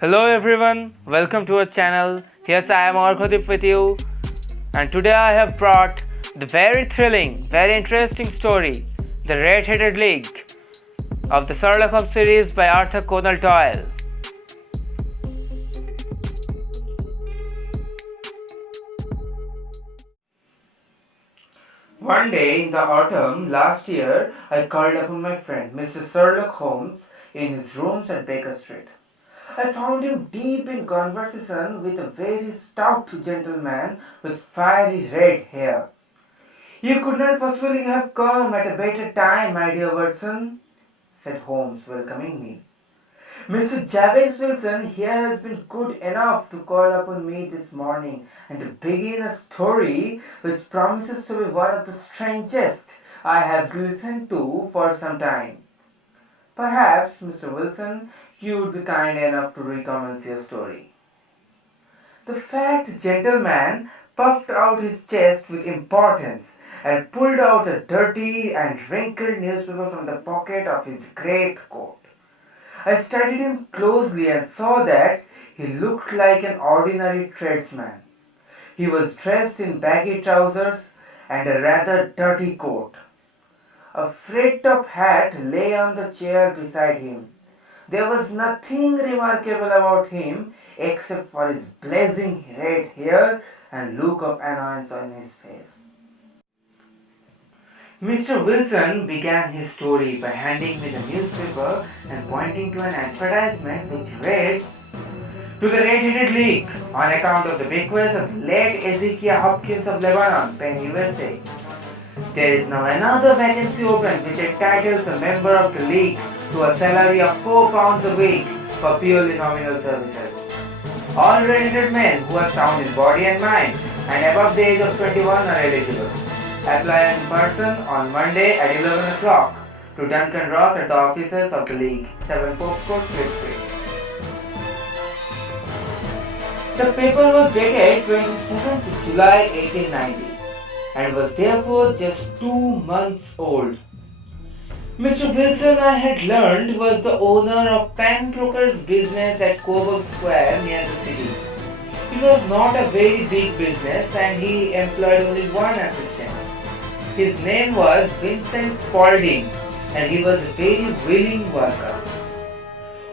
Hello everyone, welcome to our channel. Yes, I am Arghyadeep with you, and today I have brought the very thrilling, very interesting story, The Red-Headed League of the Sherlock Holmes series by Arthur Conan Doyle. One day in the autumn last year, I called upon my friend Mr. Sherlock Holmes in his rooms at Baker Street. I found him deep in conversation with a very stout gentleman with fiery red hair. "You could not possibly have come at a better time, my dear Watson," said Holmes, welcoming me. "Mr. Jabez Wilson here has been good enough to call upon me this morning and to begin a story which promises to be one of the strangest I have listened to for some time. Perhaps, Mr. Wilson, you would be kind enough to recommence your story." The fat gentleman puffed out his chest with importance and pulled out a dirty and wrinkled newspaper from the pocket of his great coat. I studied him closely and saw that he looked like an ordinary tradesman. He was dressed in baggy trousers and a rather dirty coat. A flat-top hat lay on the chair beside him. There was nothing remarkable about him except for his blazing red hair and look of annoyance on his face. Mr. Wilson began his story by handing me the newspaper and pointing to an advertisement which read, "To the Red-Headed League, on account of the bequest of late Ezekiel Hopkins of Lebanon, Penn, USA. There is now another vacancy open which entitles a member of the League to a salary of £4 a week for purely nominal services. All red-headed men who are sound in body and mind and above the age of 21 are eligible. Apply in person on Monday at 11 o'clock to Duncan Ross at the offices of the League, 7 Pope Court, Street." The paper was dated 27th July 1890 and was therefore just 2 months old. Mr. Wilson, I had learned, was the owner of pawnbroker's business at Saxeburg Square near the city. It was not a very big business and he employed only one assistant. His name was Vincent Spaulding and he was a very willing worker.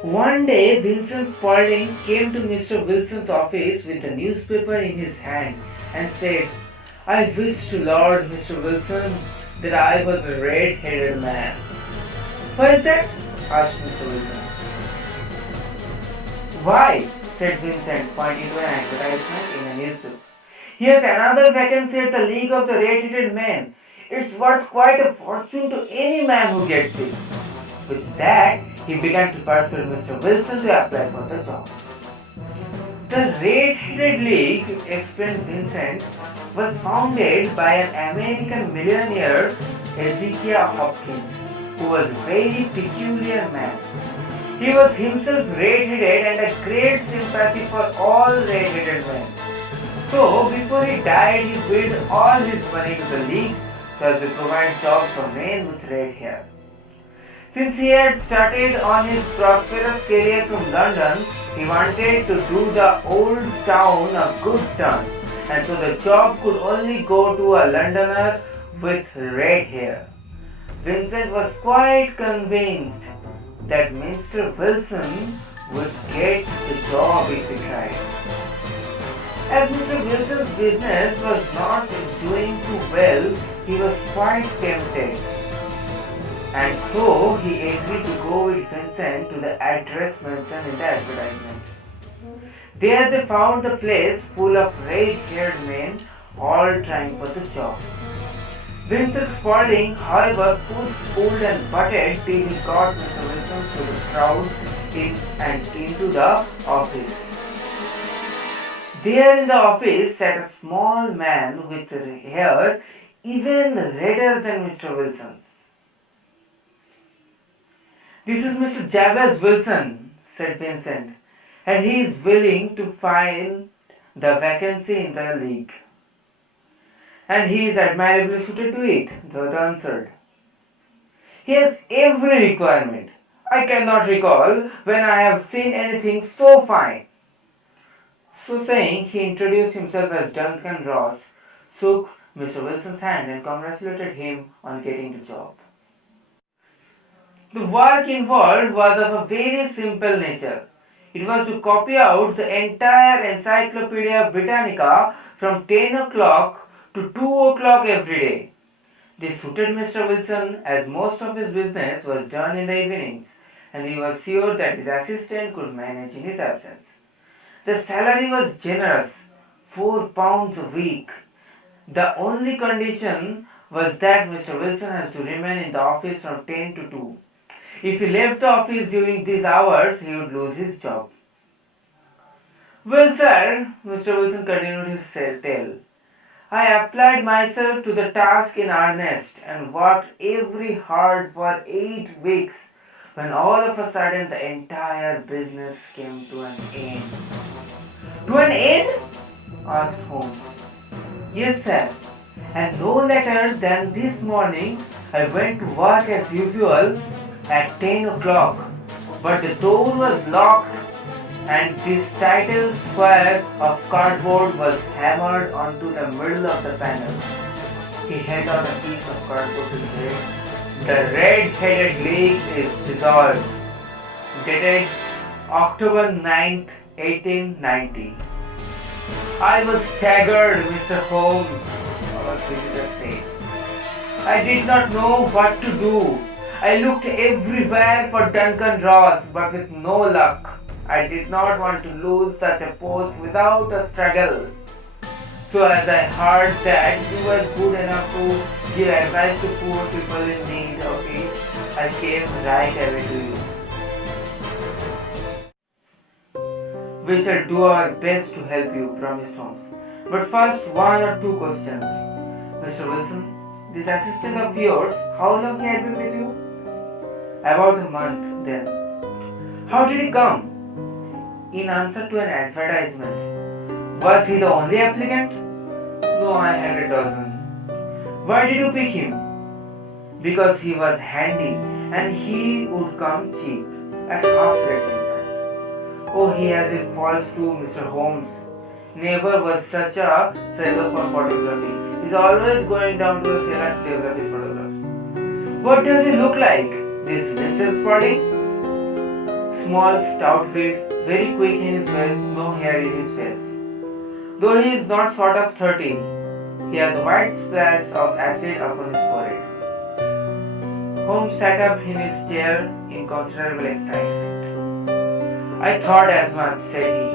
One day, Vincent Spaulding came to Mr. Wilson's office with a newspaper in his hand and said, "I wish to Lord, Mr. Wilson, that I was a red-headed man." "Why is that?" asked Mr. Wilson. "Why," said Vincent, pointing to an advertisement in a newspaper, "here's another vacancy at the League of the Red-Headed Men. It's worth quite a fortune to any man who gets it." With that, he began to persuade Mr. Wilson to apply for the job. The Red-Headed League, explained Vincent, was founded by an American millionaire, Ezekiel Hopkins, who was a very peculiar man. He was himself red-headed and had great sympathy for all red-headed men. So, before he died, he willed all his money to the League so as to provide jobs for men with red hair. Since he had started on his prosperous career from London, he wanted to do the old town a good turn, and so the job could only go to a Londoner with red hair. Vincent was quite convinced that Mr. Wilson would get the job if he tried. As Mr. Wilson's business was not doing too well, he was quite tempted. And so he agreed to go with Vincent to the address mentioned in the advertisement. There they found the place full of red-haired men, all trying for the job. Vincent Spaulding, however, pushed, pulled and butted till he got Mr. Wilson through the crowd into the office. There in the office sat a small man with hair even redder than Mr. Wilson's. "This is Mr. Jabez Wilson," said Vincent, "and he is willing to fill the vacancy in the League." "And he is admirably suited to it," the other answered. "He has every requirement. I cannot recall when I have seen anything so fine. So saying, he introduced himself as Duncan Ross, shook Mr. Wilson's hand and congratulated him on getting the job. The work involved was of a very simple nature. It was to copy out the entire Encyclopedia Britannica from 10 o'clock to 2 o'clock every day. This suited Mr. Wilson, as most of his business was done in the evenings, and he was sure that his assistant could manage in his absence. The salary was generous, £4 a week. The only condition was that Mr. Wilson has to remain in the office from 10 to 2. If he left the office during these hours, he would lose his job. Well, sir, Mr. Wilson continued his tale, I applied myself to the task in earnest and worked every hard for 8 weeks, when all of a sudden the entire business came to an end. To an end? Asked Holmes. Yes, sir. And no later than this morning, I went to work as usual at 10 o'clock, but the door was locked and this title square of cardboard was hammered onto the middle of the panel. He held out a piece of cardboard to the red. The red-headed league is dissolved. Dated October 9th, 1890. I was staggered, Mr. Holmes, our visitor said. I did not know what to do. I looked everywhere for Duncan Ross, but with no luck. I did not want to lose such a post without a struggle. So as I heard that you were good enough to give advice to poor people in need of it, I came right away to you. We shall do our best to help you, promised Holmes. But first, 1 or 2 questions. Mr. Wilson, this assistant of yours, how long he had been with you? About a month then. How did he come? In answer to an advertisement. Was he the only applicant? No, I had a dozen. Why did you pick him? Because he was handy and he would come cheap, at half rates in fact. Oh, he has his faults too, Mr. Holmes. Never was such a fellow for photography. He's always going down to a cellar to develop his photographs. What does he look like? This Vincent Spaulding? Small, stout build, very quick in his ways, no hair in his face. Though he is not sort of 30, he has a white splash of acid upon his forehead. Holmes sat up in his chair in considerable excitement. I thought as much, said he.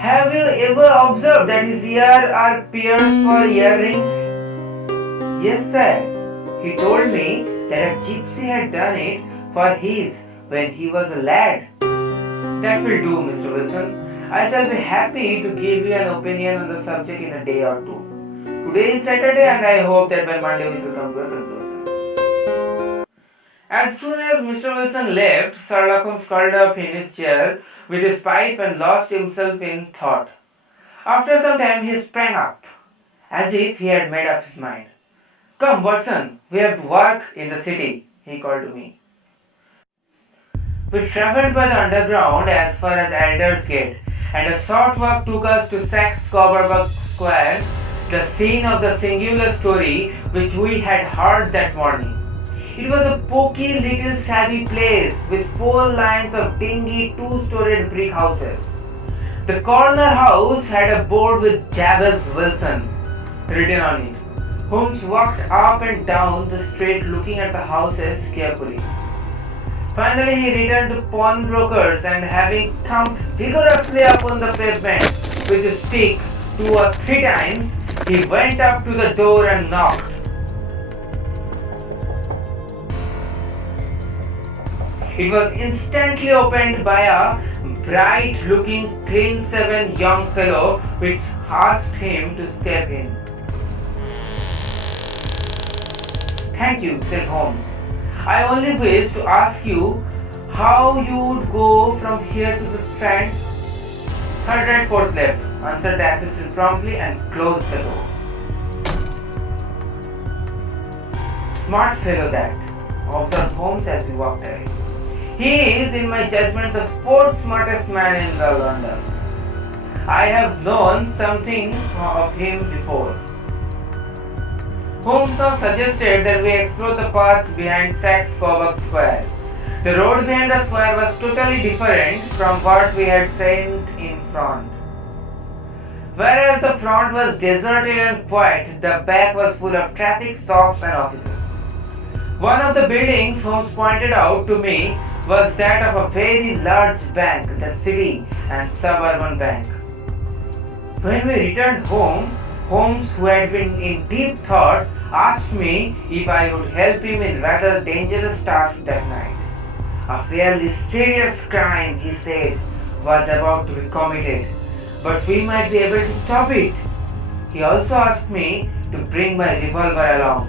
Have you ever observed that his ears are pierced for earrings? Yes, sir. He told me that a gypsy had done it for his when he was a lad. That will do, Mr. Wilson. I shall be happy to give you an opinion on the subject in a day or two. Today is Saturday and I hope that by Monday we shall come to a conclusion. As soon as Mr. Wilson left, Sherlock Holmes curled up in his chair with his pipe and lost himself in thought. After some time he sprang up, as if he had made up his mind. Come, Watson, we have to work in the city, he called to me. We travelled by the underground as far as Aldersgate, and a short walk took us to Saxeburg Square, the scene of the singular story which we had heard that morning. It was a poky little shabby place with 4 lines of dingy 2-storied brick houses. The corner house had a board with Jabez Wilson written on it. Holmes walked up and down the street looking at the houses carefully. Finally he returned to pawnbrokers and having thumped vigorously upon the pavement with his stick 2 or 3 times, he went up to the door and knocked. It was instantly opened by a bright-looking, clean-shaven young fellow, which asked him to step in. Thank you, said Holmes. I only wish to ask you how you would go from here to the Strand. 3rd right, 4th left, answered the assistant promptly and closed the door. Smart fellow that, observed Holmes as we walked away. He is, in my judgment, the fourth smartest man in the London. I have known something of him before. Holmes now suggested that we explore the paths behind Saxeburg Square. The road behind the square was totally different from what we had seen in front. Whereas the front was deserted and quiet, the back was full of traffic, shops and offices. One of the buildings Holmes pointed out to me was that of a very large bank, the City and Suburban Bank. When we returned home, Holmes, who had been in deep thought, asked me if I would help him in rather dangerous task that night. A fairly serious crime, he said, was about to be committed, but we might be able to stop it. He also asked me to bring my revolver along.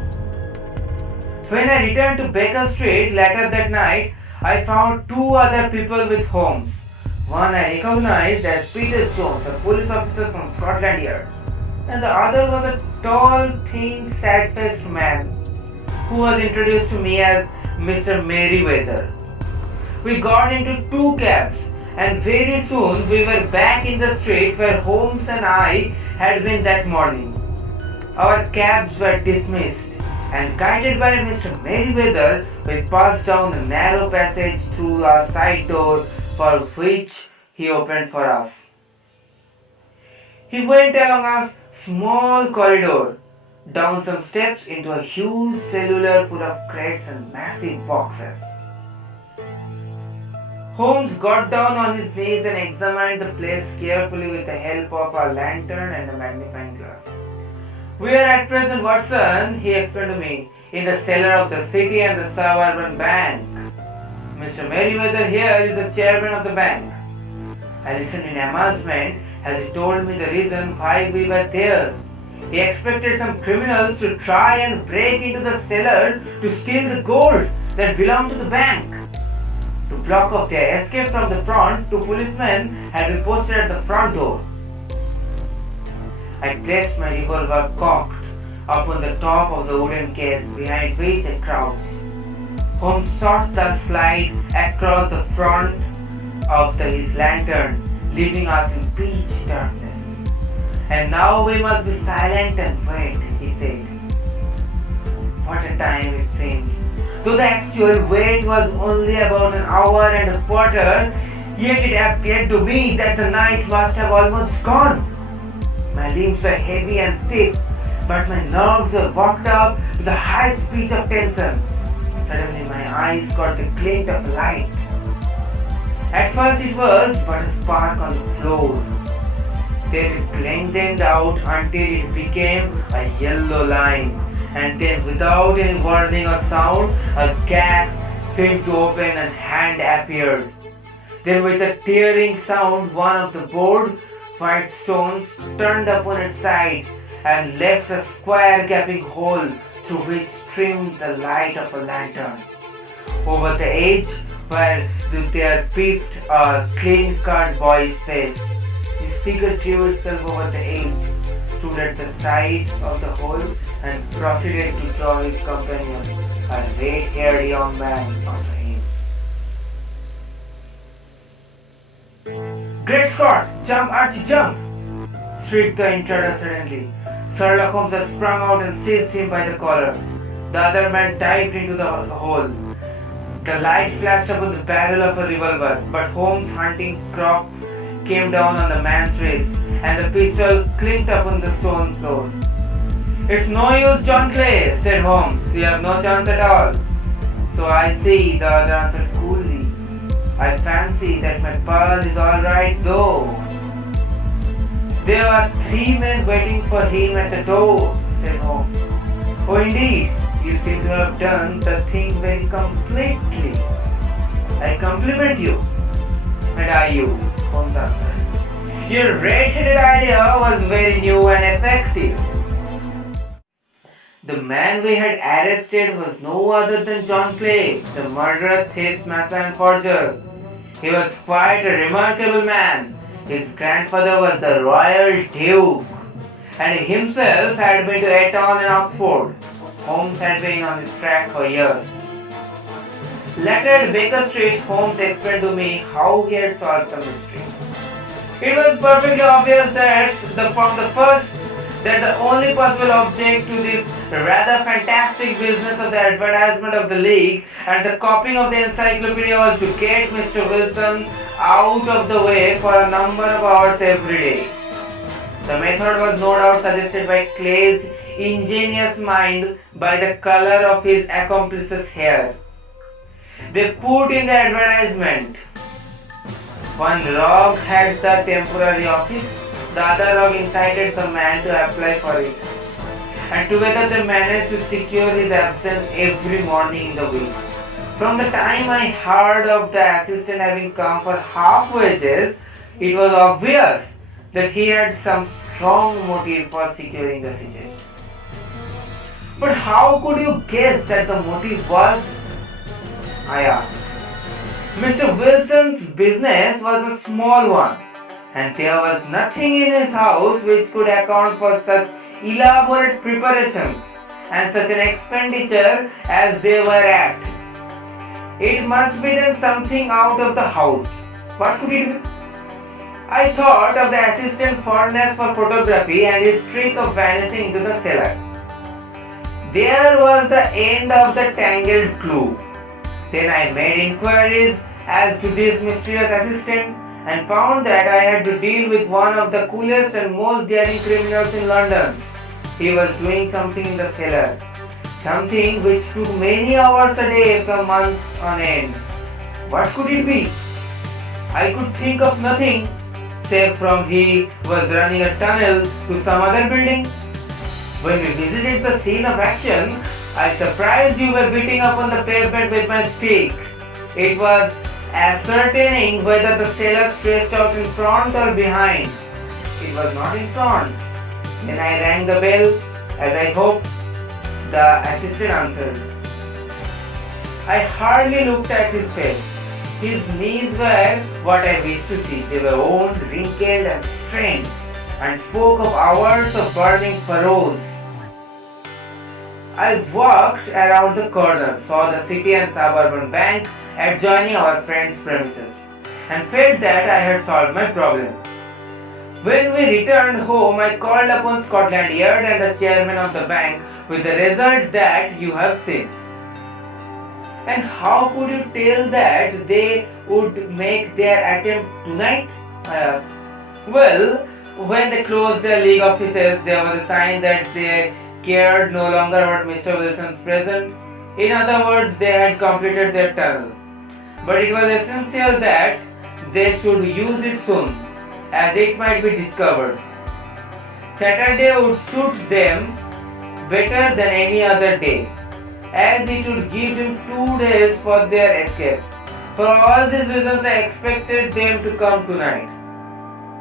When I returned to Baker Street later that night, I found two other people with Holmes. One I recognized as Peter Jones, a police officer from Scotland Yard, and the other was a tall, thin, sad-faced man who was introduced to me as Mr. Merryweather. We got into two cabs, and very soon we were back in the street where Holmes and I had been that morning. Our cabs were dismissed, and guided by Mr. Merryweather, we passed down the narrow passage through a side door for which he opened for us. He went along a small corridor, down some steps into a huge cellular full of crates and massive boxes. Holmes got down on his knees and examined the place carefully with the help of a lantern and a magnifying glass. "We are at present, Watson," he explained to me, "in the cellar of the City and the Suburban Bank. Mr. Merryweather here is the chairman of the bank." I listened in amazement as he told me the reason why we were there. He expected some criminals to try and break into the cellar to steal the gold that belonged to the bank. To block off their escape from the front, two policemen had been posted at the front door. I placed my revolver cocked upon the top of the wooden case behind which I crouched. Holmes shot the slide across the front of his lantern, leaving us in pitch darkness. "And now we must be silent and wait," he said. What a time it seemed. Though the actual wait was only about an hour and a quarter, yet it appeared to me that the night must have almost gone. My limbs were heavy and stiff, but my nerves were worked up to the highest pitch of tension. Suddenly my eyes caught the glint of light. At first it was but a spark on the floor. Then it lengthened out until it became a yellow line, and then without any warning or sound, a gas seemed to open and hand appeared. Then with a tearing sound, one of the board white stones turned upon its side and left a square gaping hole through which streamed the light of a lantern. Over the edge, where there peeped a clean-cut boy's face. His figure drew itself over the edge, stood at the side of the hole, and proceeded to draw his companion, a red-haired young man, after him. "Great Scott! Jump, Archie, jump!" shrieked the intruder suddenly. Sherlock Holmes had sprung out and seized him by the collar. The other man dived into the hole. The light flashed upon the barrel of a revolver, but Holmes' hunting crop came down on the man's wrist, and the pistol clinked upon the stone floor. "It's no use, John Clay," said Holmes. "You have no chance at all." "So I see," the other answered coolly. "I fancy that my pearl is all right, though." "There are 3 men waiting for him at the door," said Holmes. "Oh, indeed. You seem to have done the thing very completely. I compliment you." "And are you?" Holmes answered. "Your red-headed idea was very new and effective." The man we had arrested was no other than John Clay, the murderer, thief, smasher and forger. He was quite a remarkable man. His grandfather was the Royal Duke, and he himself had been to Eton and Oxford. Holmes had been on his track for years. Later at Baker Street, Holmes explained to me how he had solved the mystery. It was perfectly obvious that from the first that the only possible object to this rather fantastic business of the advertisement of the league and the copying of the encyclopedia was to get Mr. Wilson out of the way for a number of hours every day. The method was no doubt suggested by Clay's ingenious mind by the color of his accomplice's hair. They put in the advertisement. One rogue had the temporary office, the other rogue incited the man to apply for it. And together they managed to secure his absence every morning in the week. From the time I heard of the assistant having come for half wages, it was obvious that he had some strong motive for securing the situation. But how could you guess that the motive was? I asked. Mr. Wilson's business was a small one, and there was nothing in his house which could account for such elaborate preparations and such an expenditure as they were at. It must be then something out of the house. What could it be? I thought of the assistant's fondness for photography and his trick of vanishing into the cellar. There was the end of the tangled clue. Then I made inquiries as to this mysterious assistant and found that I had to deal with one of the coolest and most daring criminals in London. He was doing something in the cellar, something which took many hours a day for months on end. What could it be? I could think of nothing, save from he was running a tunnel to some other building. When we visited the scene of action, I surprised you were beating up on the pavement with my stick. It was ascertaining whether the cellar stretched out in front or behind. It was not in front. Then I rang the bell, as I hoped. The assistant answered. I hardly looked at his face. His knees were what I wished to see. They were old, wrinkled and strained, and spoke of hours of burning furrows. I walked around the corner, saw the City and Suburban Bank adjoining our friend's premises, and felt that I had solved my problem. When we returned home, I called upon Scotland Yard and the chairman of the bank with the result that you have seen. And how could you tell that they would make their attempt tonight? I asked. Well, when they closed their league offices, there was a sign that they cared no longer about Mr. Wilson's presence. In other words, they had completed their tunnel. But it was essential that they should use it soon, as it might be discovered. Saturday would suit them better than any other day, as it would give them 2 days for their escape. For all these reasons, I expected them to come tonight.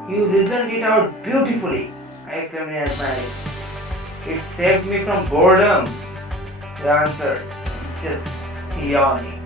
You reasoned it out beautifully, I exclaimed in admiration. It saved me from boredom, he answered, just yawning.